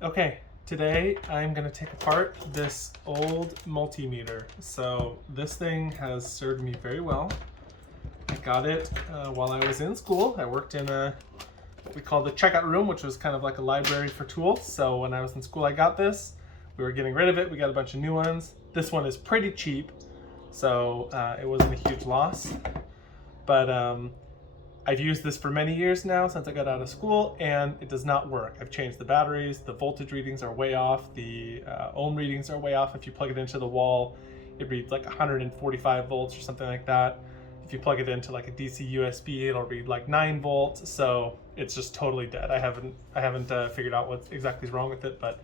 Okay, today I'm going to take apart this old multimeter. So this thing has served me very well. I got it while I was in school. I worked in what we call the checkout room, which was kind of like a library for tools. So when I was in school, I got this. We were getting rid of it. We got a bunch of new ones. This one is pretty cheap, so it wasn't a huge loss. But I've used this for many years now since I got out of school, and it does not work. I've changed the batteries, the voltage readings are way off, the ohm readings are way off. If you plug it into the wall, it reads like 145 volts or something like that. If you plug it into like a DC USB, it'll read like 9 volts. So it's just totally dead. I haven't figured out what exactly is wrong with it, but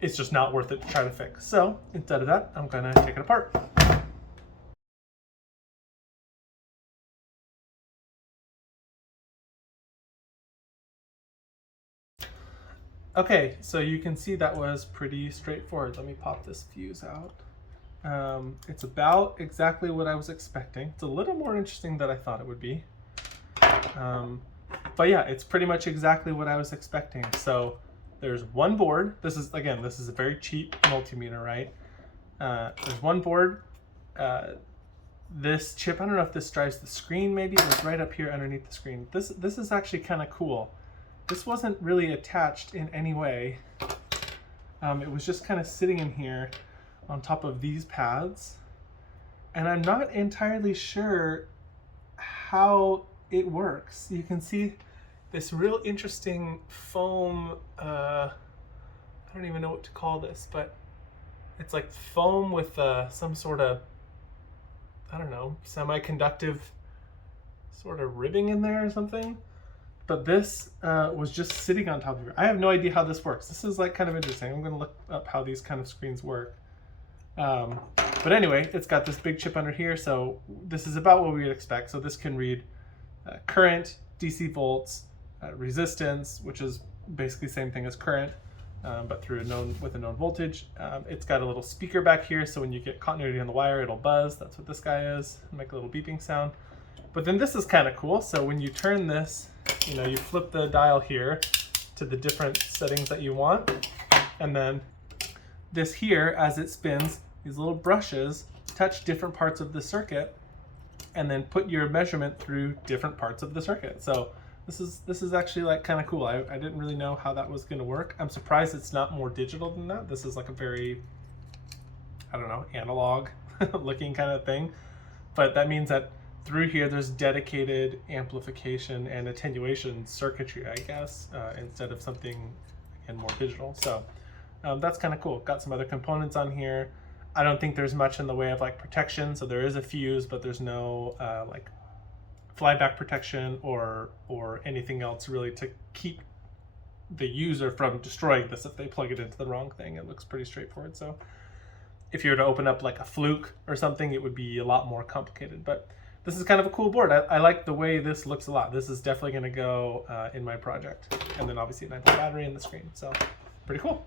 it's just not worth it to try to fix. So instead of that, I'm gonna take it apart. Okay, so you can see that was pretty straightforward. Let me pop this fuse out. It's about exactly what I was expecting. It's a little more interesting than I thought it would be. But yeah, it's pretty much exactly what I was expecting. So there's one board. This is a very cheap multimeter, right? There's one board. This chip, I don't know if this drives the screen, maybe it was right up here underneath the screen. This is actually kind of cool. This wasn't really attached in any way. It was just kind of sitting in here on top of these pads. And I'm not entirely sure how it works. You can see this real interesting foam, I don't even know what to call this, but it's like foam with some sort of, I don't know, semi-conductive sort of ribbing in there or something. But this was just sitting on top of it. I have no idea how this works. This is like kind of interesting. I'm gonna look up how these kind of screens work. But anyway, it's got this big chip under here. So this is about what we would expect. So this can read current, DC volts, resistance, which is basically the same thing as current, but through with a known voltage. It's got a little speaker back here. So when you get continuity on the wire, it'll buzz. That's what this guy is. Make a little beeping sound. But then this is kind of cool. So when you turn this, you flip the dial here to the different settings that you want. And then this here, as it spins, these little brushes touch different parts of the circuit and then put your measurement through different parts of the circuit. So this is actually like kind of cool. I didn't really know how that was going to work. I'm surprised it's not more digital than that. This is like a very, I don't know, analog looking kind of thing. But that means that through here, there's dedicated amplification and attenuation circuitry, I guess, instead of something, again, more digital. So that's kind of cool. Got some other components on here. I don't think there's much in the way of like protection. So there is a fuse, but there's no like flyback protection or anything else really to keep the user from destroying this if they plug it into the wrong thing. It looks pretty straightforward. So if you were to open up like a fluke or something, it would be a lot more complicated. But this is kind of a cool board. I like the way this looks a lot. This is definitely going to go in my project. And then obviously a 9-volt battery in the screen. So pretty cool.